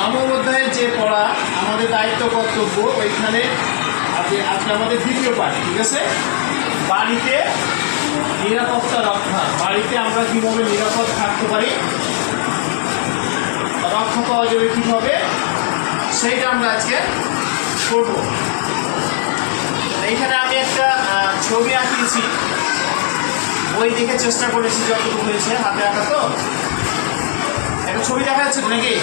নবম অধ্যায়ের যে পড়া আমাদের দায়িত্ব কর্তব্য ওইখানে আজকে আমাদের দ্বিতীয় পাঠ, ঠিক আছে? বাড়িতে নিরাপত্তা রক্ষা। বাড়িতে আমরা কীভাবে নিরাপদ থাকতে পারি, রক্ষা পাওয়া যাবে কীভাবে, সেইটা আমরা আজকে করব। এইখানে আমি একটা ছবি আঁকিয়েছি, বই দেখে চেষ্টা করেছি যতটুকু হয়েছে, হাতে আঁকা তো। একটা ছবি দেখা যাচ্ছে নাকি?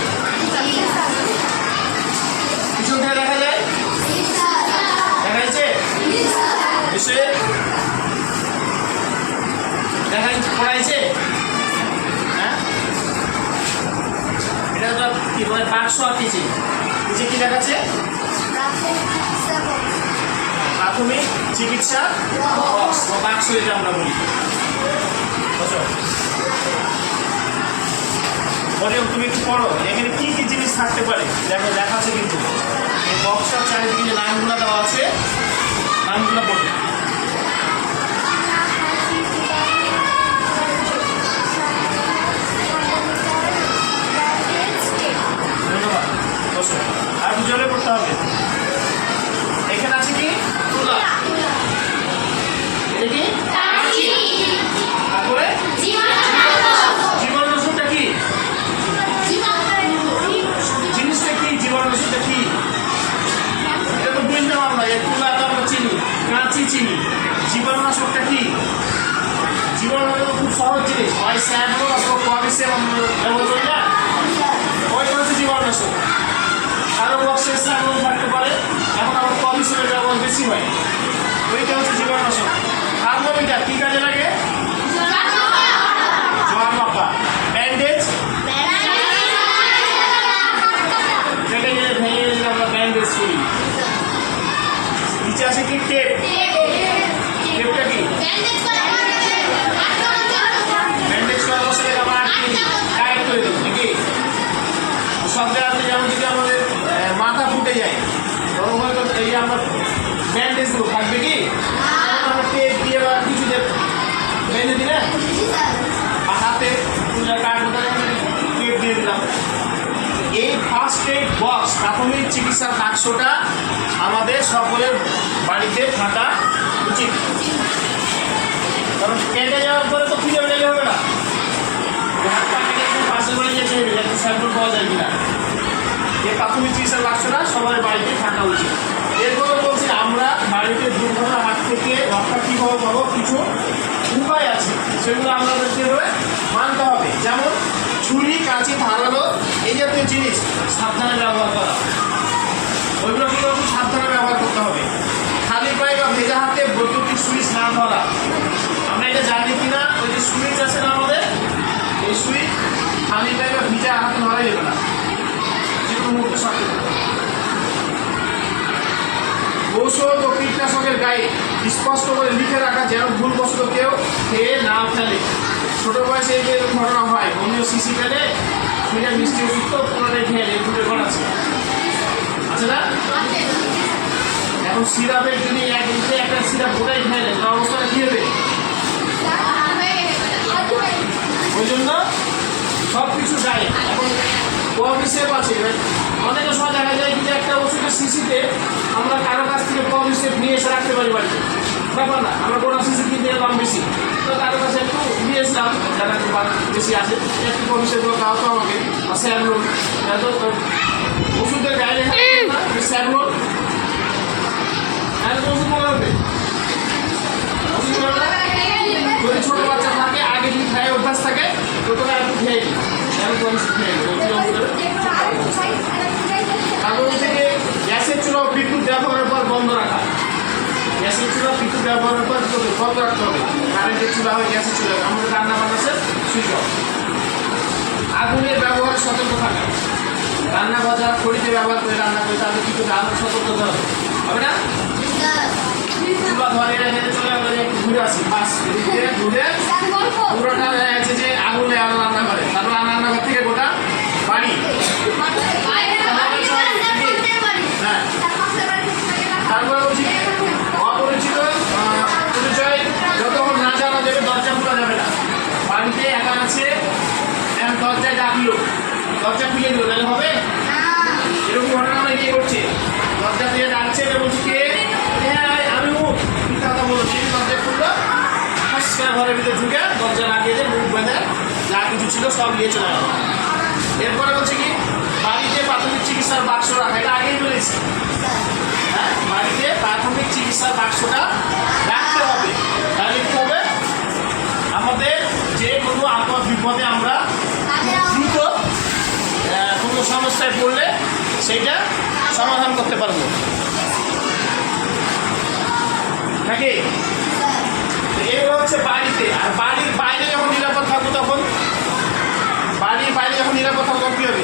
পিছন থেকে দেখা যায়? দেখা যাচ্ছে? নিশ্চয়ই দেখা পড়াইছে। হ্যাঁ, এটা তো কি বলে, বাক্স আঁকিয়েছি। নিচে কি দেখাচ্ছে? প্রাথমিক চিকিৎসা বক্স বা বাক্স, এটা আমরা বলি। পরে তুমি একটু পড়ো, এখানে কি কি জিনিস থাকতে পারে দেখো, দেখাচ্ছে কিন্তু এই বক্সটার চারিদিকে যে নামগুলো দেওয়া আছে, নামগুলো পড়বে। ধন্যবাদ। বসো, আর একটু জোরে পড়তে হবে। এখানে আছে কি? তুলা। এটা কি? তারপরে জীবাণুনাশকটা কি? জিনিসটা কি? জীবাণুনাশকটা কি? এটা তো বুঝতে পারলাম। এই তুলা তো আমরা চিনি, কাঁচি চিনি। জীবাণুনাশকটা কি? জীবাণুনাশক খুব সহজ জিনিস, হয় স্যাবলো অথবা কোয়াবিসেল আমরা ব্যবহার করি না, ওইটা হচ্ছে জীবাণুনাশক। আরও বক্সে স্যাবলো থাকতে পারে, এখন আবার কোয়াবিসেলের ব্যবহার বেশি হয়। ওইটা হচ্ছে জীবাণুনাশক। থার্মোমিটার কি কাজে লাগে? জ্বর মাপা। ব্যান্ডেজ, কেটে গেলে ভেঙে গেলে আমরা ব্যান্ডেজ করি। নিচে আছে কি? টেপ। টেপটা কি? ব্যান্ডেজ করা বসে আমরা টাইট করে দেবো নাকি? সব জায়গাতে যেমন যদি আমাদের মাথা ফুটে যায়, তখন এই আমরা ব্যান্ডেজ দেবো, থাকবে কি? আমরা টেপ দিয়ে বা কিছু দিয়ে বেঁধে দিই না, হাতে কাঠটা টেপ দিয়ে দিলাম। এই ফার্স্ট এইড বক্স, প্রাথমিক চিকিৎসার বাক্সটা আমাদের সকলের বাড়িতে থাকা উচিত। কারণ কেটে যাওয়ার পরে তো খুঁজে বেড়ে হবে না, পাশের বাড়ি যেতে হবে, একটু স্যাম্পল পাওয়া যায় কিনা। এই প্রাথমিক চিকিৎসার বাক্সটা সবার বাড়িতে থাকা উচিত। এরপরে বলছি আমরা বাড়িতে দুর্ঘটনার হাত থেকে রক্ষা কীভাবে পাবো, কিছু উপায় আছে, সেগুলো আমাদেরকে মানতে হবে। যেমন ছুরি, কাঁচি, ধারালো এই জাতীয় জিনিস সাবধানে ব্যবহার করা, ওইগুলো কিন্তু খুব সাবধানে ব্যবহার করতে হবে। খালি পায়ে বা ভেজা হাতে বৈদ্যুতিক সুইচ না ধরা। আমরা এটা জানি কিনা, ওই যে সুইচ আছে না আমাদের, এই সুইচ খালি পায়ে বা ভিজা হাতে ধরা যাবে না, যে কোনো মুহূর্তে শক্ত করতে হবে। ঔষধ ও কীটনাশকের গায়ে স্পষ্ট করে লিখে রাখা, যেন ভুলবশত কেউ খেয়ে না ফেলে। ছোটো বয়সে এই যে ঘটনা হয়, অন্য শিশি ফেলে সেটা মিষ্টি ওষুধ তো পুনরায় খেয়ে এই দুটো ঘর আছে না? এখন সিরাপের যদি একটা সিরাপ ওটাই খেয়ে নেয়, তার অবস্থাটা কী হবে? ওই জন্য সব কিছু গায়ে এখন কোয়াবিসেপ আছে। অনেকের সময় দেখা যায় কিন্তু একটা ওষুধের শিশিতে আমরা কারো কাছ থেকে কোয়াবিসেপ নিয়ে এসে রাখতে পারি বাড়িতে, ব্যাপার না, আমরা গোটা শিশি কিনতে দাম বেশি, তো কারো কাছে একটু নিয়ে এসলাম, যারা একটু বেশি আছে, একটু কোয়াবিসেপ খাওয়া তো আমাকে, আর স্যাবলোন, ওষুধের গায়ে লেখা স্যাবলোন, ওষুধ মনে হবে। ওষুধ যদি ছোটো বাচ্চা থাকে, আগে যদি খায় অভ্যাস থাকে, তো তোরা একটু খেয়ে দিই, তারপর থেকে গ্যাসের চুলা বিদ্যুৎ ব্যবহারের পর বন্ধ রাখা। গ্যাসের চুলা বিদ্যুৎ ব্যবহারের পর বন্ধ রাখতে হবে। কারেন্টের চুলা হয়, গ্যাসের চুলা, আমাদের রান্না বান্নাছে সুইচ অফ। আগুনের ব্যবহারে সতর্ক থাকা। রান্না বাজার খড়িতে ব্যবহার করে রান্না করে তাদের কি করে আগুন সতর্ক হতে হবে, হবে না? চুলা ধরে এখানে চলে আমরা একটু ঘুরে আসি, বাস ঘুরে পুরোটা আছে যে আগুনে রান্না করে, তারপর রান্নাঘর থেকে গোটা বাড়ি। হ্যাঁ, তারপরে বলছি অপরিচিত পরিচয় যতক্ষণ না জানা যাবে দরজা খোলা যাবে না। বাড়িতে একা আছে, দরজায় ডাকলো, দরজা খুলে দিল, তাহলে হবে? করছে? দরজা দিয়ে ডাকছে, এটা বলছে কে? হ্যাঁ আমি মুখ মিথ্যা কথা বলছি। দরজা খুললো, ফাঁস করে ঘরের ভিতরে ঢুকে দরজা লাগিয়ে দিয়ে মুখ বেঁধে যা কিছু ছিল সব নিয়ে চলে গেল। এরপরে বলছে কি বাড়িতে প্রাথমিক চিকিৎসার বাক্স রাখা, এটা আগেই বলেছি। হ্যাঁ, বাড়িতে প্রাথমিক চিকিৎসার বাক্সটা রাখতে হবে। তাহলে কি হবে, আমাদের যে কোনো আপদ বিপদে আমরা দ্রুত কোনো সমস্যায় পড়লে সেইটা সমাধান করতে পারবো নাকি? এগুলো হচ্ছে বাড়িতে। আর বাড়ির বাইরে যখন নিরাপদ থাকবো তখন, বাড়ির বাইরে যখন নিরাপদ থাকবো তখন কি হবে?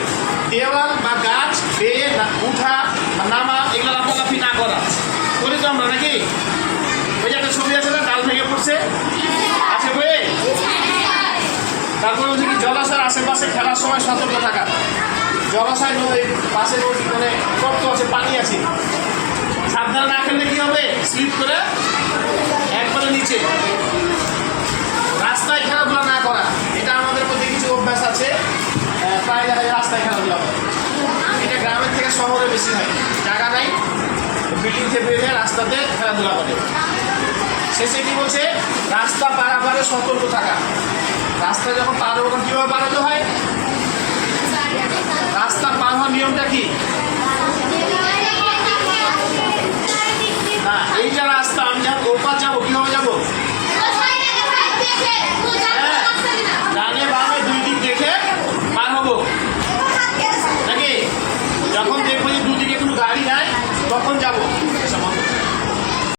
দেওয়াল বা গাছ বেয়ে উঠা বা নামা, এগুলো লাফালাফি না করা। করি তো আমরা নাকি? ওই যে একটা ছবি আছে না, ডাল ভেঙে পড়ছে, আছে বইয়ে। তারপরে হচ্ছে কি জলাশয়ের আশেপাশে খেলার সময় সতর্ক থাকা। জলাশয় পাশে মানে গর্ত আছে, পানি আছে, সাবধানে না খেললে কি হবে? স্লিপ করে একবারে নিচে। রাস্তায় খেলাধুলা না করা, এটা আমাদের মধ্যে কিছু অভ্যাস আছে, প্রায় দেখা যায় রাস্তায় খেলাধুলা করে। এটা গ্রামের থেকে শহরে বেশি হয়, জায়গা নাই, বিল্ডিং থেকে বেরিয়ে রাস্তাতে খেলাধুলা করে। শেষে কি বলছে? রাস্তা পারাপারে সতর্ক থাকা। রাস্তা যখন পার হবো তখন কীভাবে পার হতে হয়? রাস্তা পার হওয়ার নিয়মটা কি?